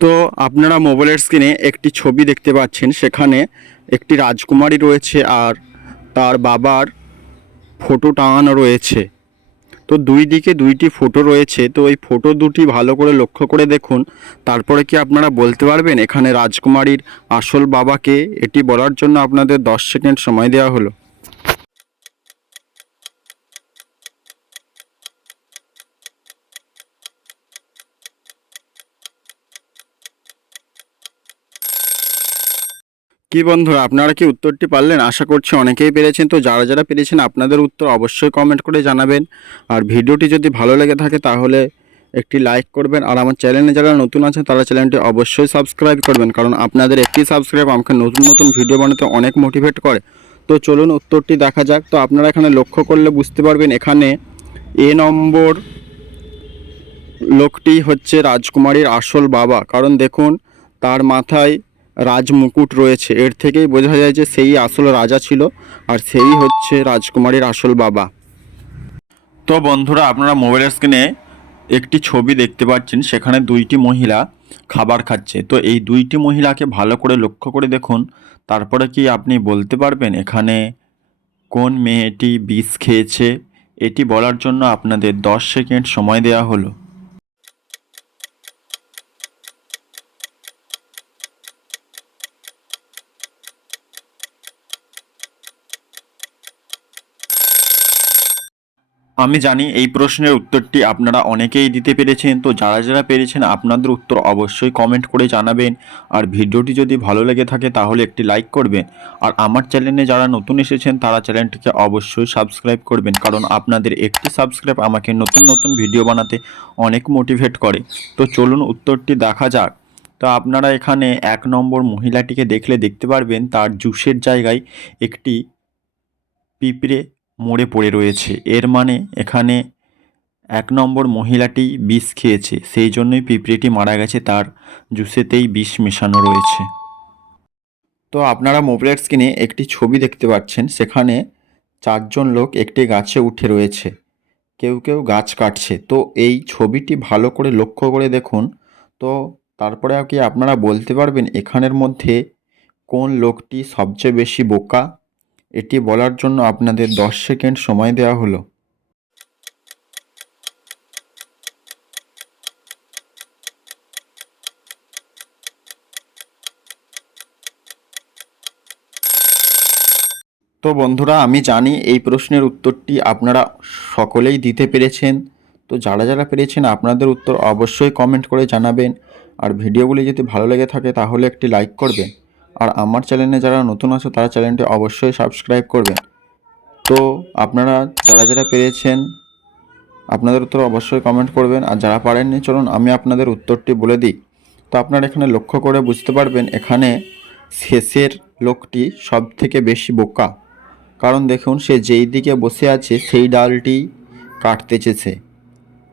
তো আপনারা মোবাইলের স্ক্রিনে একটি ছবি দেখতে পাচ্ছেন। সেখানে একটি রাজকুমারী রয়েছে আর তার বাবার ফটো টাঙানো রয়েছে। তো দুই দিকে দুইটি ফটো রয়েছে। তো এই ফটো দুটি ভালো করে লক্ষ্য করে দেখুন। তারপরে কি আপনারা বলতে পারবেন? এখানে রাজকুমারীর আসল বাবাকে এটি বলার জন্য আপনাদের দশ সেকেন্ড সময় দেওয়া হলো। কি বন্ধুরা আপনারা কি উত্তরটি পারলেন? আশা করছি অনেকেই পেরেছেন। তো যারা যারা পেরেছেন আপনাদের উত্তর অবশ্যই কমেন্ট করে জানাবেন। আর ভিডিওটি যদি ভালো লেগে থাকে তাহলে একটি লাইক করবেন। আর আমার চ্যানেলে যারা নতুন আছেন তারা চ্যানেলটি অবশ্যই সাবস্ক্রাইব করবেন। কারণ আপনাদের একটি সাবস্ক্রাইব আমাকে নতুন নতুন ভিডিও বানাতে অনেক মোটিভেট করে। তো চলুন উত্তরটি দেখা যাক। তো আপনারা এখানে লক্ষ্য করলে বুঝতে পারবেন এখানে এ নম্বর লোকটি হচ্ছে রাজকুমারীর আসল বাবা। কারণ দেখুন, তার মাথায় রাজমুকুট রয়েছে। এর থেকেই বোঝা যায় যে সেই আসল রাজা ছিল আর সেই হচ্ছে রাজকুমারীর আসল বাবা। তো বন্ধুরা, আপনারা মোবাইলের স্ক্রিনে একটি ছবি দেখতে পাচ্ছেন, সেখানে দুইটি মহিলা খাবার খাচ্ছে। তো এই দুইটি মহিলাকে ভালো করে লক্ষ্য করে দেখুন। তারপরে কি আপনি বলতে পারবেন এখানে কোন মেয়েটি বিষ খেয়েছে? এটি বলার জন্য আপনাদের দশ সেকেন্ড সময় দেওয়া হলো। আমি জানি এই প্রশ্নের উত্তরটি আপনারা অনেকেই দিতে পেরেছেন, তো যারা যারা পেরেছেন আপনাদের উত্তর অবশ্যই কমেন্ট করে জানাবেন। আর ভিডিওটি যদি ভালো লেগে থাকে তাহলে একটি লাইক করবেন। আর আমার চ্যানেলে যারা নতুন এসেছেন তারা চ্যানেলটিকে অবশ্যই সাবস্ক্রাইব করবেন, কারণ আপনাদের একটি সাবস্ক্রাইব আমাকে নতুন নতুন ভিডিও বানাতে অনেক মোটিভেট করে। তো চলুন উত্তরটি দেখা যাক। তো আপনারা এখানে এক নম্বর মহিলাটিকে দেখলে দেখতে পারবেন, তার জুসের জায়গায় একটি পিঁপড়ে মরে পড়ে রয়েছে। এর মানে এখানে এক নম্বর মহিলাটি বিষ খেয়েছে। সেই জন্যই পিঁপড়েটি মারা গেছে, তার জুসেতেই বিষ মেশানো রয়েছে। তো আপনারা মোবাইলের স্ক্রিনে একটি ছবি দেখতে পাচ্ছেন। সেখানে চারজন লোক একটি গাছে উঠে রয়েছে। কেউ কেউ গাছ কাটছে। তো এই ছবিটি ভালো করে লক্ষ্য করে দেখুন। তো তারপরে কি আপনারা বলতে পারবেন, এখানের মধ্যে কোন লোকটি সবচেয়ে বেশি বোকা? এটি বলার জন্য আপনাদের দশ সেকেন্ড সময় দেওয়া হলো। তো বন্ধুরা, আমি জানি এই প্রশ্নের উত্তরটি আপনারা সকলেই দিতে পেরেছেন। তো যারা যারা পেরেছেন আপনাদের উত্তর অবশ্যই কমেন্ট করে জানাবেন। আর ভিডিওগুলি যদি ভালো লেগে থাকে তাহলে একটি লাইক করবেন। আর আমার চ্যানেলে যারা নতুন আছে, তারা চ্যানেলটি অবশ্যই সাবস্ক্রাইব করবেন। তো আপনারা যারা যারা পেরেছেন, আপনাদের উত্তর অবশ্যই কমেন্ট করবেন। আর যারা পারেননি, চলুন আমি আপনাদের উত্তরটি বলে দিই। তো আপনারা এখানে লক্ষ্য করে বুঝতে পারবেন, এখানে শেষের লোকটি সব থেকে বেশি বোকা। কারণ দেখুন, সে যেই দিকে বসে আছে, সেই ডালটি কাটতে চেয়েছে।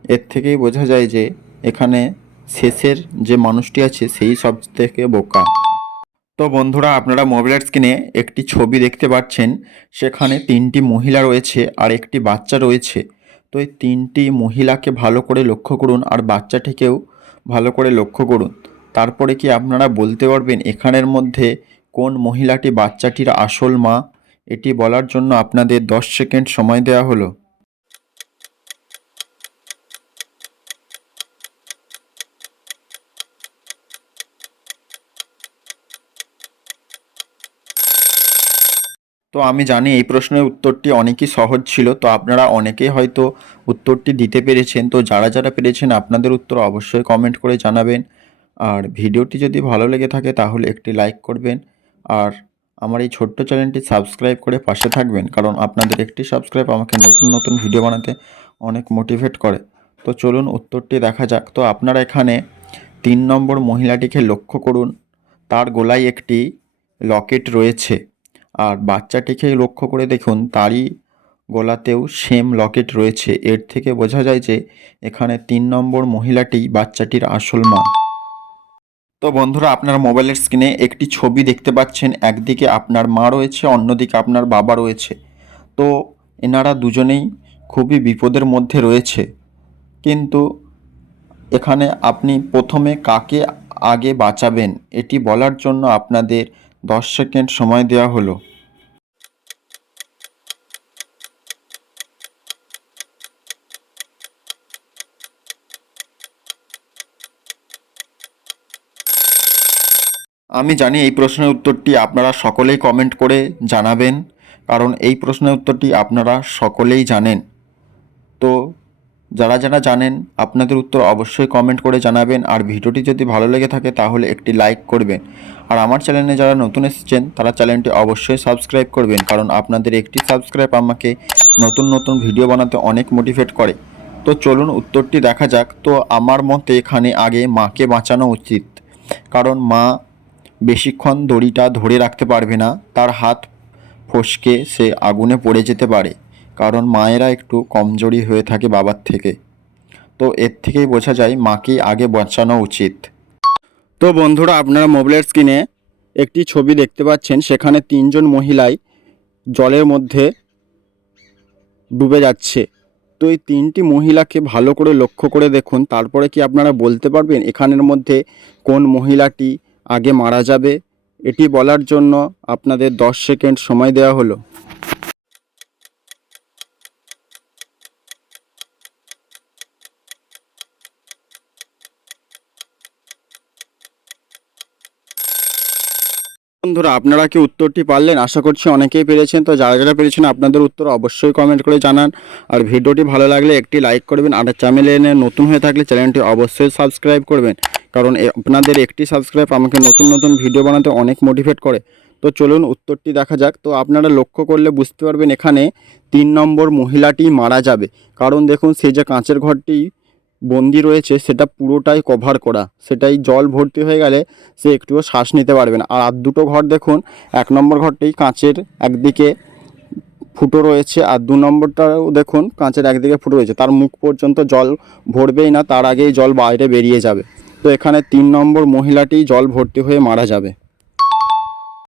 এর থেকেই বোঝা যায় যে, এখানে শেষের যে মানুষটি আছে, সেই সব থেকে বোকা। তো বন্ধুরা, আপনারা মোবাইলের স্ক্রিনে একটি ছবি দেখতে পাচ্ছেন। সেখানে তিনটি মহিলা রয়েছে আর একটি বাচ্চা রয়েছে। তো এই তিনটি মহিলাকে ভালো করে লক্ষ্য করুন আর বাচ্চাটিকেও ভালো করে লক্ষ্য করুন। তারপরে কি আপনারা বলতে পারবেন এখানের মধ্যে কোন মহিলাটি বাচ্চাটির আসল মা? এটি বলার জন্য আপনাদের দশ সেকেন্ড সময় দেওয়া হলো। তো আমি জানি এই প্রশ্নের উত্তরটি অনেকই সহজ ছিল, তো আপনারা অনেকেই হয়তো উত্তরটি দিতে পেরেছেন। তো যারা যারা পেরেছেন আপনাদের উত্তর অবশ্যই কমেন্ট করে জানাবেন। আর ভিডিওটি যদি ভালো লেগে থাকে তাহলে একটি লাইক করবেন। আর আমার এই ছোট্ট চ্যানেলটি সাবস্ক্রাইব করে পাশে থাকবেন, কারণ আপনাদের একটি সাবস্ক্রাইব আমাকে নতুন নতুন ভিডিও বানাতে অনেক মোটিভেট করে। তো চলুন উত্তরটি দেখা যাক। তো আপনারা এখানে তিন নম্বর মহিলাটিকে লক্ষ্য করুন। তার গলায় একটি লকেট রয়েছে। আর বাচ্চাটিকে লক্ষ্য করে দেখুন, তারই গলাতেও সেম লকেট রয়েছে। এর থেকে বোঝা যায় যে এখানে তিন নম্বর মহিলাটি বাচ্চাটির আসল মা। তো বন্ধুরা, আপনার মোবাইলের স্ক্রিনে একটি ছবি দেখতে পাচ্ছেন। একদিকে আপনার মা রয়েছে, অন্যদিকে আপনার বাবা রয়েছে। তো এনারা দুজনেই খুবই বিপদের মধ্যে রয়েছে। কিন্তু এখানে আপনি প্রথমে কাকে আগে বাঁচাবেন, এটি বলার জন্য আপনাদের দশ সেকেন্ড সময় দেওয়া হলো। আমি জানি এই প্রশ্নের উত্তরটি আপনারা সকলেই কমেন্ট করে জানাবেন, কারণ এই প্রশ্নের উত্তরটি আপনারা সকলেই জানেন। তো যারা যারা জানেন, আপনাদের উত্তর অবশ্যই কমেন্ট করে জানাবেন। আর ভিডিওটি যদি ভালো লেগে থাকে, তাহলে একটি লাইক করবেন। আর আমার চ্যানেলে যারা নতুন এসেছেন, তারা চ্যানেলটি অবশ্যই সাবস্ক্রাইব করবেন। কারণ আপনাদের একটি সাবস্ক্রাইব আমাকে নতুন নতুন ভিডিও বানাতে অনেক মোটিভেট করে। তো চলুন উত্তরটি দেখা যাক। তো আমার মতে এখানে আগে মাকে বাঁচানো উচিত। কারণ মা বেশিক্ষণ দড়িটা ধরে রাখতে পারবে না। তার হাত ফসকে সে আগুনে পড়ে যেতে পারে। কারণ মায়েরা একটু কমজোরি হয়ে থাকে বাবার থেকে। তো এর থেকেই বোঝা যায় মাকেই আগে বাঁচানো উচিত। তো বন্ধুরা, আপনারা মোবাইলের স্ক্রিনে একটি ছবি দেখতে পাচ্ছেন। সেখানে তিনজন মহিলাই জলের মধ্যে ডুবে যাচ্ছে। তো এই তিনটি মহিলাকে ভালো করে লক্ষ্য করে দেখুন। তারপরে কি আপনারা বলতে পারবেন এখানের মধ্যে কোন মহিলাটি আগে মারা যাবে? এটি বলার জন্য আপনাদের দশ সেকেন্ড সময় দেওয়া হলো। বন্ধুরা, আপনারা কি উত্তরটি পারলেন? আশা করছি অনেকেই পেরেছেন। তো যারা যারা পেরেছেন আপনাদের উত্তর অবশ্যই কমেন্ট করে জানান। আর ভিডিওটি ভালো লাগলে একটি লাইক করবেন। আর চ্যানেলে নতুন হয়ে থাকলে চ্যানেলটি অবশ্যই সাবস্ক্রাইব করবেন। কারণ আপনাদের একটি সাবস্ক্রাইব আমাকে নতুন নতুন ভিডিও বানাতে অনেক মোটিভেট করে। তো চলুন উত্তরটি দেখা যাক। তো আপনারা লক্ষ্য করলে বুঝতে পারবেন এখানে তিন নম্বর মহিলাটি মারা যাবে। কারণ দেখুন সেই যে কাঁচের ঘরটি বন্দি রয়েছে, সেটা পুরোটাই কভার করা। সেটাই জল ভর্তি হয়ে গেলে সে একটুও শ্বাস নিতে পারবে না। আর আর দুটো ঘর দেখুন, এক নম্বর ঘরটি কাঁচের একদিকে ফুটো রয়েছে, আর দু নম্বরটাও দেখুন কাঁচের একদিকে ফুটো রয়েছে। তার মুখ পর্যন্ত জল ভরবেই না, তার আগেই জল বাইরে বেরিয়ে যাবে। তো এখানে তিন নম্বর মহিলাটি জল ভর্তি হয়ে মারা যাবে।